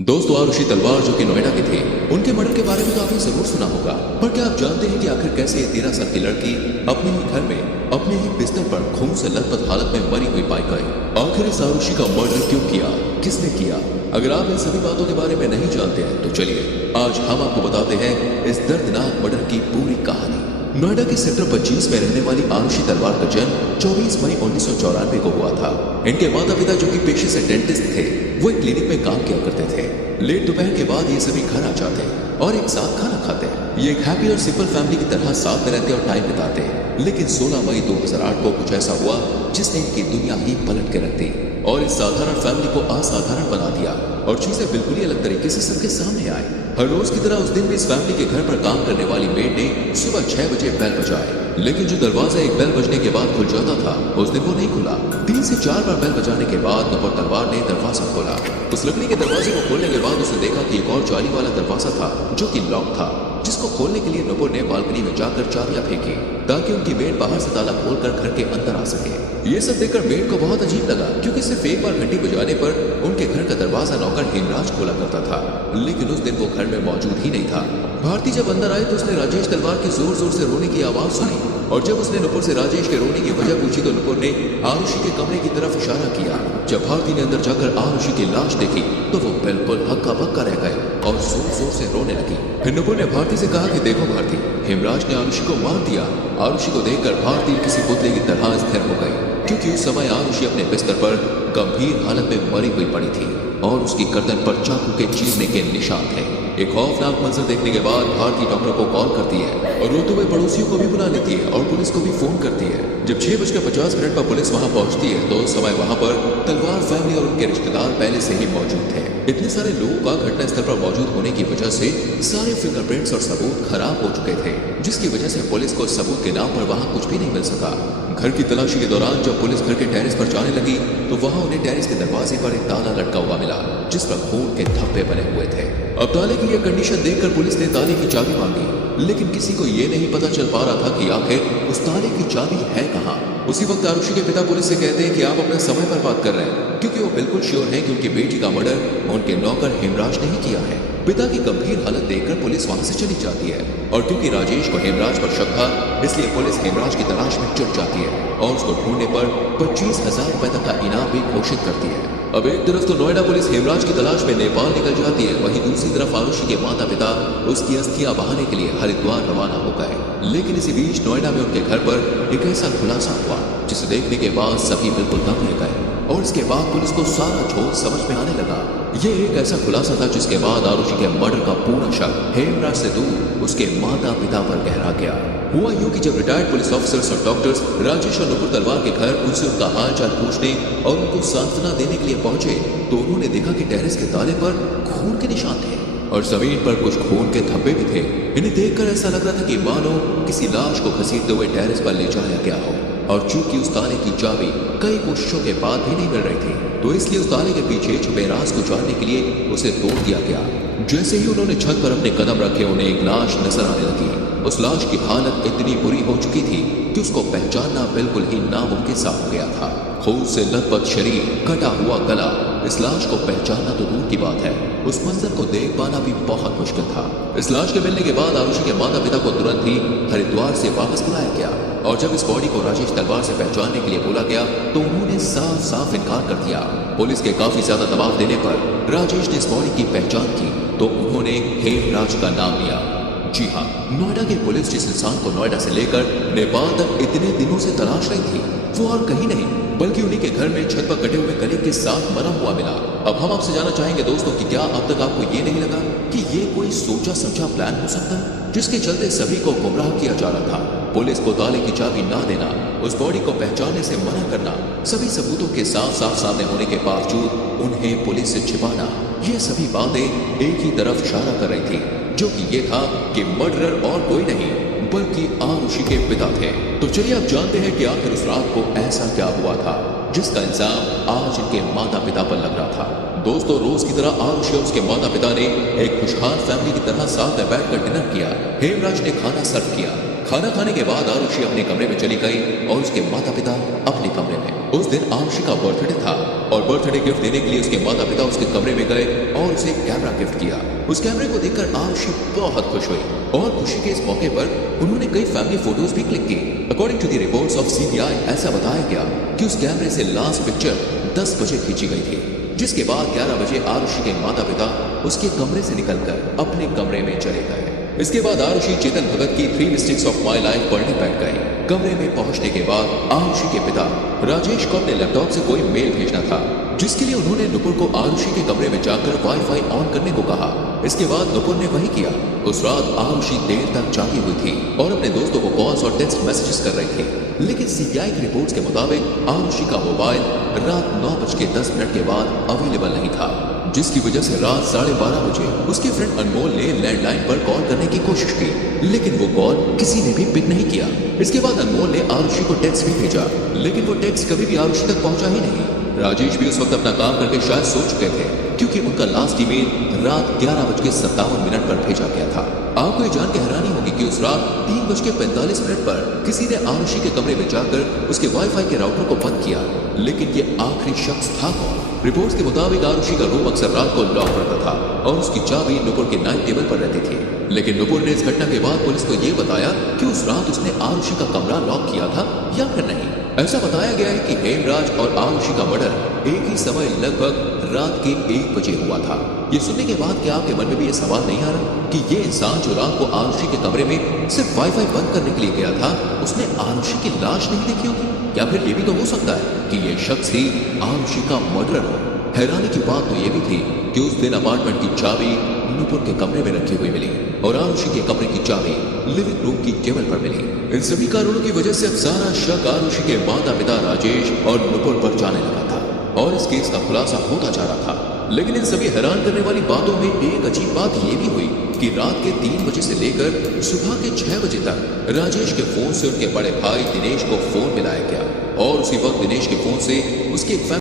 दोस्तों, आरुषि तलवार जो कि नोएडा के थे, उनके मर्डर के बारे में तो आपने जरूर सुना होगा। पर क्या आप जानते हैं कि आखिर कैसे 13 साल की लड़की अपने ही घर में अपने ही बिस्तर पर खून से लथपथ हालत में मरी हुई पाई गई? आखिर इस आरुषि का मर्डर क्यों किया, किसने किया? अगर आप इन सभी बातों के बारे में नहीं जानते हैं तो चलिए आज हम आपको बताते हैं इस दर्दनाक मर्डर की पूरी कहानी। नोएडा के सेक्टर 25 में रहने वाली आरुषि तलवार का जन्म 24 मई 1994 को हुआ था। इनके माता पिता जो कि पेशे से डेंटिस्ट थे, वो एक क्लिनिक में काम किया करते थे। लेट दोपहर के बाद ये सभी घर आ जाते और एक साथ खाना खाते। ये एक हैप्पी और सिंपल फैमिली की तरह साथ में रहते और टाइम बिताते। लेकिन 16 मई 2008 को कुछ ऐसा हुआ जिसने इनकी दुनिया ही पलट के रख दी और इस साधारण फैमिली को असाधारण बना दिया और चीजें बिल्कुल ही अलग तरीके से सबके सामने आई। हर रोज की तरह उस दिन भी इस फैमिली के घर पर काम करने वाली मेड ने सुबह 6 बजे बेल बजाए, लेकिन जो दरवाजा एक बेल बजने के बाद खुल जाता था उस दिन वो नहीं खुला। 3 से 4 बार बेल बजाने के बाद नुपुर तलवार ने दरवाजा खोला। उस लकड़ी के दरवाजे को खोलने के बाद उसने देखा कि एक और जाली वाला दरवाजा था जो कि लॉक था, जिसको खोलने के लिए नुपुर ने बालकनी में जाकर चाबियां फेंकी ताकि उनकी मेड बाहर से ताला खोलकर घर के अंदर आ सके। ये सब देखकर मेड को बहुत अजीब लगा, क्योंकि सिर्फ एक बार घंटी बजाने पर उनके घर का दरवाजा नौकर हेमराज खोला करता था, लेकिन उस दिन वो घर में मौजूद ही नहीं था। भारती जब अंदर आए तो उसने राजेश तलवार की जोर जोर से रोने की आवाज सुनी और जब उसने नुपुर से राजेश के रोने की वजह पूछी तो नुपुर ने आरुषि के कमरे की तरफ इशारा किया। जब भारती ने अंदर जाकर आरुषि की लाश देखी तो वो बिल्कुल हक्का बक्का रह गए और जोर जोर से रोने लगी। फिर नुपुर ने भारती से कहा कि देखो भारती, हेमराज ने आरुषि को मार दिया। आरुषि को देखकर भारती किसी पुतले की तरह स्थिर हो गई, क्योंकि उस समय आरुषि अपने बिस्तर पर गंभीर हालत में मरी हुई पड़ी थी और उसकी गर्दन पर चाकू के चीरने के निशान थे। एक खौफनाक मंजर देखने के बाद भारती डॉक्टर को कॉल करती है और रोते हुए पड़ोसियों को भी बुला लेती है और पुलिस को भी फोन करती है। जब 6:50 पर पुलिस वहां पहुंचती है तो उस समय वहां पर तलवार फैमिली और उनके रिश्तेदार पहले से ही मौजूद थे। इतने सारे लोगों का घटनास्थल पर मौजूद होने की वजह से सारे फिंगरप्रिंट्स और सबूत खराब हो चुके थे, जिसकी वजह से पुलिस को सबूत के नाम पर वहां कुछ भी नहीं मिल सका। घर की तलाशी के दौरान जब पुलिस घर के टेरेस पर जाने लगी तो वहां उन्हें टेरेस के दरवाजे पर एक ताला लटका हुआ मिला जिस पर खून के धब्बे बने हुए थे। अब ताले की यह कंडीशन देखकर पुलिस ने ताले की चाबी मांगी, लेकिन किसी को ये नहीं पता चल पा रहा था कि आखिर उस ताले की चाबी है कहाँ। उसी वक्त आरुषि के पिता पुलिस से कहते हैं कि आप अपना समय पर बात कर रहे हैं, क्योंकि वो बिल्कुल श्योर हैं कि उनकी बेटी का मर्डर उनके नौकर हेमराज ने ही किया है। पिता की गंभीर हालत देखकर पुलिस वहां से चली जाती है और क्योंकि राजेश को हेमराज पर शक था इसलिए पुलिस हेमराज की तलाश में जुट जाती है और उसको ढूंढने पर 25,000 रुपए तक का इनाम भी घोषित करती है। अब एक तरफ तो नोएडा पुलिस हेमराज की तलाश में नेपाल निकल जाती है, वहीं दूसरी तरफ आरुषि के माता पिता उसकी अस्थियां बहाने के लिए हरिद्वार रवाना हो गए। लेकिन इसी बीच नोएडा में उनके घर पर एक ऐसा खुलासा हुआ जिसे देखने के बाद सभी बिल्कुल दंग रह गए और इसके बाद पुलिस को सारा झोल समझ में आने लगा। ये एक ऐसा खुलासा था जिसके बाद आरुषि के मर्डर का पूरा शक हेमराज से दूर उसके माता पिता पर गहरा गया। हुआ यूं कि जब रिटायर्ड पुलिस ऑफिसर्स और डॉक्टर्स राजेश और नुपुर तलवार के घर उनसे उनका हाल चाल पूछने और उनको सांत्वना देने के लिए पहुंचे तो उन्होंने देखा कि टेरेस के ताले पर खून के निशान थे और जमीन पर कुछ खून के धब्बे भी थे। इन्हें देखकर ऐसा लग रहा था कि मानो किसी लाश को घसीटते हुए टेरेस पर ले जाया गया हो और चूंकि उस ताले की चाबी कई कोशिशों के बाद भी नहीं मिल रही थी तो इसलिए उस ताले के पीछे छुपे राज को जानने के लिए उसे तोड़ दिया गया। जैसे ही उन्होंने छत पर अपने कदम रखे उन्हें एक लाश नजर आने लगी। उस लाश की हालत इतनी बुरी हो चुकी थी कि उसको पहचानना बिल्कुल ही नामुमकिन सा हो गया था। खून से लथपथ शरीर, कटा हुआ गला, इस लाश को पहचानना तो दूर की बात है, उस मंजर को देख पाना भी बहुत मुश्किल था। इस लाश के मिलने के बाद आरुषि के माता पिता को तुरंत ही हरिद्वार से वापस बुलाया गया और जब इस बॉडी को राजेश तलवार से पहचानने के लिए बोला गया तो उन्होंने साफ साफ इनकार कर दिया। पुलिस के काफी ज्यादा दबाव देने पर राजेश ने इस बॉडी की पहचान की तो उन्होंने हेमराज का नाम लिया। जी हाँ, नोएडा की पुलिस जिस इंसान को नोएडा से लेकर नेपाल तक इतने दिनों से तलाश रही थी वो और कहीं नहीं बल्कि उन्हीं के घर में छत पर कटे हुए गले के साथ मरा हुआ मिला। अब हम आपसे जानना चाहेंगे दोस्तों कि क्या अब तक आपको ये नहीं लगा कि ये कोई सोचा समझा प्लान हो सकता है जिसके चलते सभी को गुमराह किया जा रहा था? पुलिस को ताले की चाबी ना देना, उस बॉडी को पहचानने से मना करना, सभी सबूतों के साफ साफ सामने होने के बावजूद उन्हें पुलिस से छिपाना, ये सभी बातें एक ही तरफ इशारा कर रही थी, जो कि ये था कि मर्डरर और कोई नहीं बल्कि आरुषि के पिता थे। तो चलिए आप जानते हैं कि आखिर उस रात को ऐसा क्या हुआ था जिसका इल्जाम आज इनके माता पिता पर लग रहा था। दोस्तों, रोज की तरह आरुषि और उसके माता पिता ने एक खुशहाल फैमिली की तरह साथ में बैठकर डिनर किया। हेमराज ने खाना सर्व किया। खाना खाने के बाद आरुषि अपने कमरे में चली गई और उसके माता पिता अपने कमरे में। उस दिन आरुषि का बर्थडे था और बर्थडे गिफ्ट देने के लिए उसके माता पिता उसके कमरे में गए और उसे एक कैमरा गिफ्ट किया। उस कैमरे को देखकर आरुषि बहुत खुश हुई और खुशी के इस मौके पर उन्होंने कई फैमिली फोटोज भी क्लिक की। According to the reports of CBI ऐसा बताया गया कि उस कैमरे से लास्ट पिक्चर 10 बजे खींची गई थी, जिसके बाद 11 बजे आरुषि के माता पिता उसके कमरे से निकलकर अपने कमरे में चले गए। इसके बाद आरुषि चेतन भगत की 3 मिस्टेक्स ऑफ माई लाइफ पढ़ने बैठ गए। कमरे में पहुंचने के बाद आरुषि के पिता राजेश को अपने लैपटॉप से कोई मेल भेजना था, जिसके लिए उन्होंने नुपुर को आरुषि के कमरे में जाकर वाईफाई ऑन करने को कहा। इसके बाद नुपुर ने वही किया। उस रात आरुषि देर तक जागी हुई थी और अपने दोस्तों को कॉल्स और टेक्स्ट मैसेजेस कर रही थी, लेकिन सीबीआई की रिपोर्ट्स के मुताबिक आरुषि का मोबाइल रात 9:10 के बाद अवेलेबल नहीं था, जिसकी वजह से रात 12:30 बजे उसके फ्रेंड अनमोल ने लैंडलाइन पर कॉल करने की कोशिश की, लेकिन वो कॉल किसी ने भी पिक नहीं किया। इसके बाद अनमोल ने आरुषि को टेक्स्ट भी भेजा, लेकिन वो टेक्स्ट कभी भी आरुषि तक पहुंचा ही नहीं। राजेश भी उस वक्त अपना काम करके शायद सो चुके थे, क्योंकि उनका लास्ट ईमेल रात 11:57 पर भेजा गया था। आपको ये जान के हैरानी होगी कि उस रात 3:45 पर किसी ने आरुषि के कमरे में जाकर उसके वाईफाई के राउटर को बंद किया, लेकिन ये आखिरी शख्स था कौन? रिपोर्ट्स के मुताबिक आरुषि का रूम अक्सर रात को लॉक रहता था और उसकी चाबी नुपुर के नाइट टेबल पर रहती थी, लेकिन नुपुर ने इस घटना के बाद पुलिस को यह बताया कि उस रात उसने आरुषि का कमरा लॉक किया था या फिर नहीं। ऐसा बताया गया है कि हेमराज और आरुषि का मर्डर एक ही समय लगभग रात के 1 बजे हुआ था। ये सुनने के बाद क्या आपके मन में भी ये सवाल नहीं आ रहा कि ये इंसान जो रात को आरुषि के कमरे में सिर्फ वाईफाई बंद करने के लिए गया था, उसने आरुषि की लाश नहीं देखी होगी? या फिर ये भी तो हो सकता है कि ये शख्स ही आरुषि का मर्डरर हो। हैरानी की बात तो ये भी थी कि उस दिन अपार्टमेंट की चाबी नुपुर के कमरे में रखी हुई मिली और आरुषि के कमरे की चाबी लिविंग रूम की टेबल पर मिली। इन सभी कारणों की वजह से अब सारा शक आरुषि के माता पिता राजेश और नुपुर पर जाने लगा था और इस केस का खुलासा होता जा रहा था। लेकिन इन सभी हैरान करने वाली बातों में एक अजीब बात यह भी हुई कि रात के 3 बजे से लेकर सुबह के 6 बजे तक राजेश के फोन से उनके बड़े भाई दिनेश को फोन मिलाया गया और उसी वक्त दिनेश के फोन से उसके